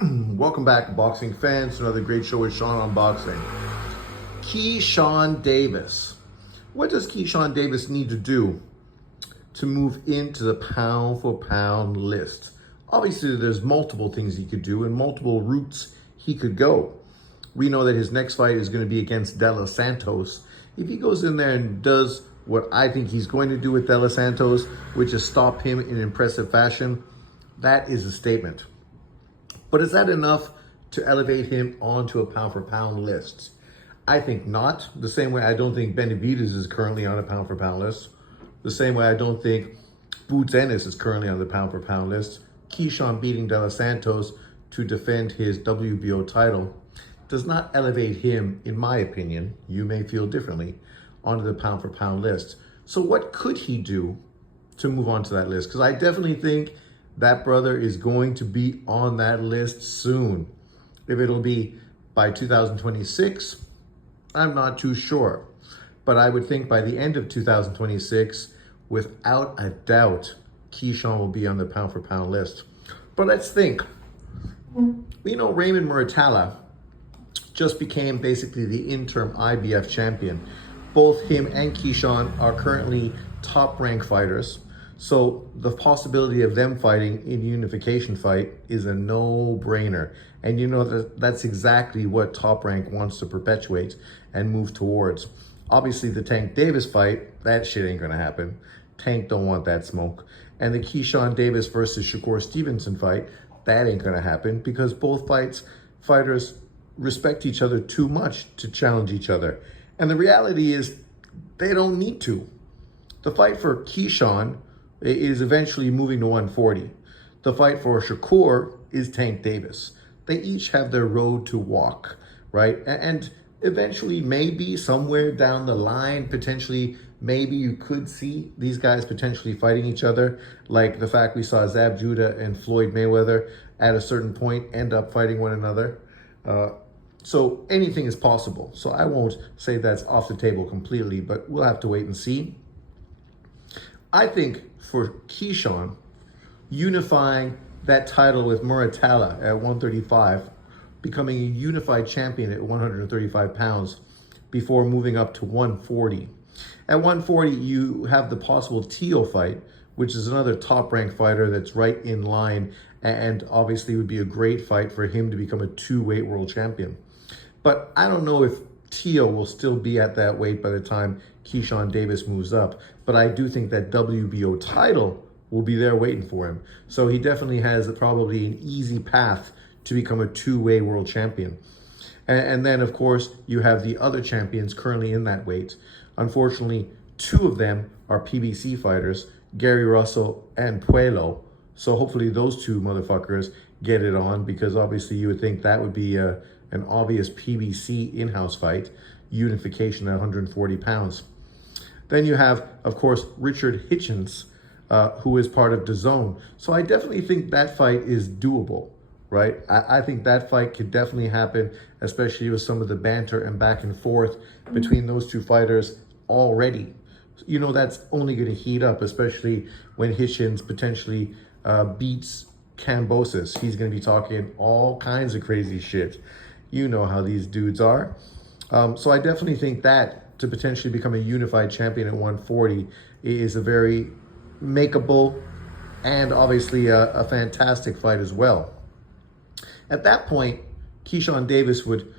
Welcome back, boxing fans, to another great show with Sean on boxing. Keshawn Davis. What does Keshawn Davis need to do to move into the pound for pound list? Obviously, there's multiple things he could do and multiple routes he could go. We know that his next fight is going to be against De Los Santos. If he goes in there and does what I think he's going to do with De Los Santos, which is stop him in impressive fashion, that is a statement. But is that enough to elevate him onto a pound for pound list? I think not. The same way I don't think Benavidez is currently on a pound for pound list. The same way I don't think Boots Ennis is currently on the pound for pound list. Keshawn beating De Los Santos to defend his WBO title does not elevate him, in my opinion, you may feel differently, onto the pound for pound list. So what could he do to move on to that list? Because I definitely think that brother is going to be on that list soon. If it'll be by 2026, I'm not too sure. But I would think by the end of 2026, without a doubt, Keshawn will be on the pound for pound list. But let's think. We know Raymond Muratalla just became basically the interim IBF champion. Both him and Keshawn are currently top ranked fighters. So the possibility of them fighting in unification fight is a no-brainer. And you know that's exactly what Top Rank wants to perpetuate and move towards. Obviously, the Tank Davis fight, that shit ain't gonna happen. Tank don't want that smoke. And the Keshawn Davis versus Shakur Stevenson fight, that ain't gonna happen because both fighters respect each other too much to challenge each other. And the reality is they don't need to. The fight for Keshawn is eventually moving to 140. The fight for Shakur is Tank Davis. They each have their road to walk, right? And eventually, maybe somewhere down the line, potentially, maybe you could see these guys potentially fighting each other, like the fact we saw Zab Judah and Floyd Mayweather at a certain point end up fighting one another. So anything is possible. So I won't say that's off the table completely, but we'll have to wait and see. I think for Keshawn, unifying that title with Muratalla at 135, becoming a unified champion at 135 pounds before moving up to 140. At 140, you have the possible Tio fight, which is another top-ranked fighter that's right in line and obviously would be a great fight for him to become a two-weight world champion. But I don't know if Tio will still be at that weight by the time Keshawn Davis moves up. But I do think that WBO title will be there waiting for him. So he definitely has probably an easy path to become a two-way world champion. And then, of course, you have the other champions currently in that weight. Unfortunately, two of them are PBC fighters, Gary Russell and Puello. So hopefully those two motherfuckers get it on, because obviously you would think that would be an obvious PBC in-house fight, unification at 140 pounds. Then you have, of course, Richard Hitchens, who is part of DAZN. So I definitely think that fight is doable, right? I think that fight could definitely happen, especially with some of the banter and back and forth between those two fighters already. You know, that's only going to heat up, especially when Hitchens potentially beats Kambosos. He's going to be talking all kinds of crazy shit. You know how these dudes are. So I definitely think that to potentially become a unified champion at 140 is a very makeable and obviously a fantastic fight as well. At that point, Keshawn Davis would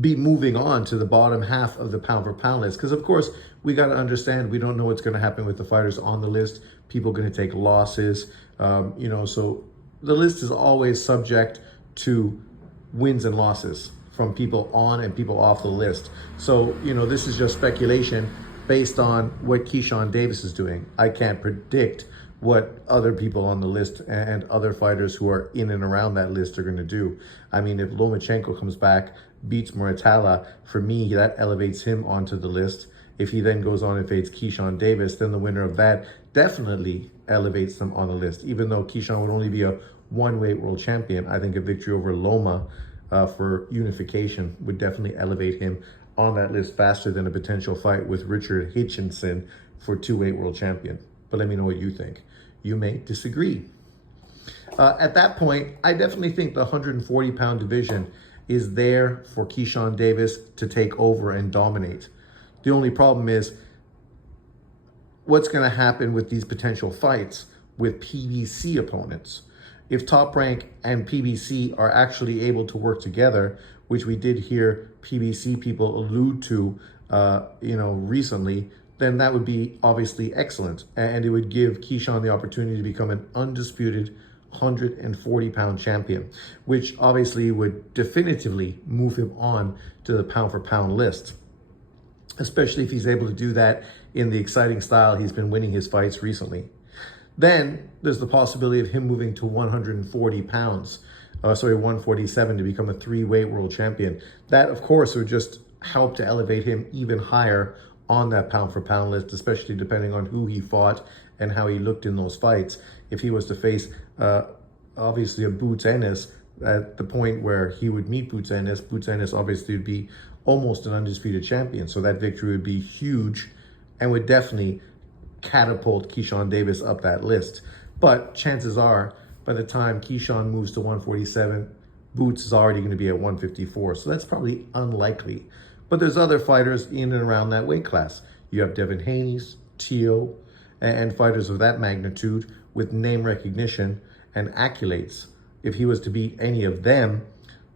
be moving on to the bottom half of the pound for pound list. Because of course, we got to understand, we don't know what's going to happen with the fighters on the list. People are going to take losses, so the list is always subject to wins and losses from people on and people off the list. So, this is just speculation based on what Keshawn Davis is doing. I can't predict what other people on the list and other fighters who are in and around that list are going to do. I mean, if Lomachenko comes back, beats Muratalla, for me, that elevates him onto the list. If he then goes on and fights Keshawn Davis, then the winner of that definitely elevates them on the list. Even though Keshawn would only be a one-weight world champion, I think a victory over Loma for unification would definitely elevate him on that list faster than a potential fight with Richard Hitchinson for two-weight world champion. But let me know what you think. You may disagree. At that point, I definitely think the 140-pound division is there for Keshawn Davis to take over and dominate. The only problem is what's going to happen with these potential fights with PBC opponents. If Top Rank and PBC are actually able to work together, which we did hear PBC people allude to, recently, then that would be obviously excellent. And it would give Keshawn the opportunity to become an undisputed 140-pound champion, which obviously would definitively move him on to the pound-for-pound list, especially if he's able to do that in the exciting style he's been winning his fights recently. Then there's the possibility of him moving to 140 pounds, 147, to become a 3-weight world champion. That, of course, would just help to elevate him even higher on that pound-for-pound list, especially depending on who he fought and how he looked in those fights. If he was to face, obviously, a Boots Ennis at the point where he would meet Boots Ennis obviously would be almost an undisputed champion. So that victory would be huge and would definitely catapult Keshawn Davis up that list. But chances are, by the time Keshawn moves to 147, Boots is already going to be at 154. So that's probably unlikely. But there's other fighters in and around that weight class. You have Devin Haney's, Teo, and fighters of that magnitude with name recognition and accolades. If he was to beat any of them,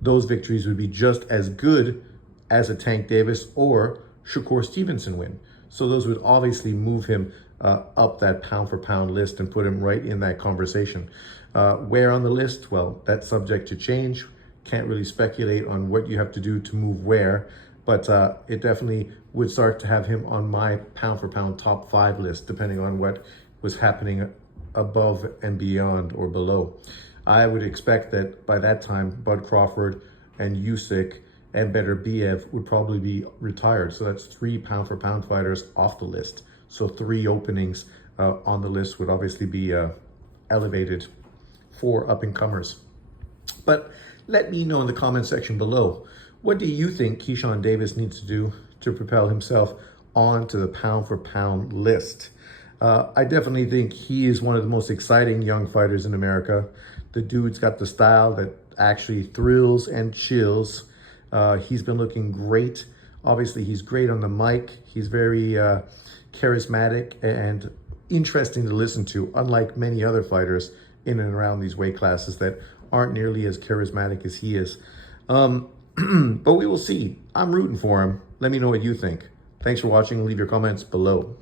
those victories would be just as good as a Tank Davis or Shakur Stevenson win. So those would obviously move him up that pound-for-pound list and put him right in that conversation. Where on the list? Well, that's subject to change. Can't really speculate on what you have to do to move where, but it definitely would start to have him on my pound-for-pound top 5 list, depending on what was happening above and beyond or below. I would expect that by that time, Bud Crawford and Usyk and Beterbiev would probably be retired. So that's 3 pound-for-pound fighters off the list. So 3 openings on the list would obviously be elevated for up-and-comers. But let me know in the comment section below, what do you think Keshawn Davis needs to do to propel himself onto the pound-for-pound list? I definitely think he is one of the most exciting young fighters in America. The dude's got the style that actually thrills and chills. He's been looking great. Obviously, he's great on the mic. He's very charismatic and interesting to listen to, unlike many other fighters in and around these weight classes that aren't nearly as charismatic as he is. But we will see. I'm rooting for him. Let me know what you think. Thanks for watching. Leave your comments below.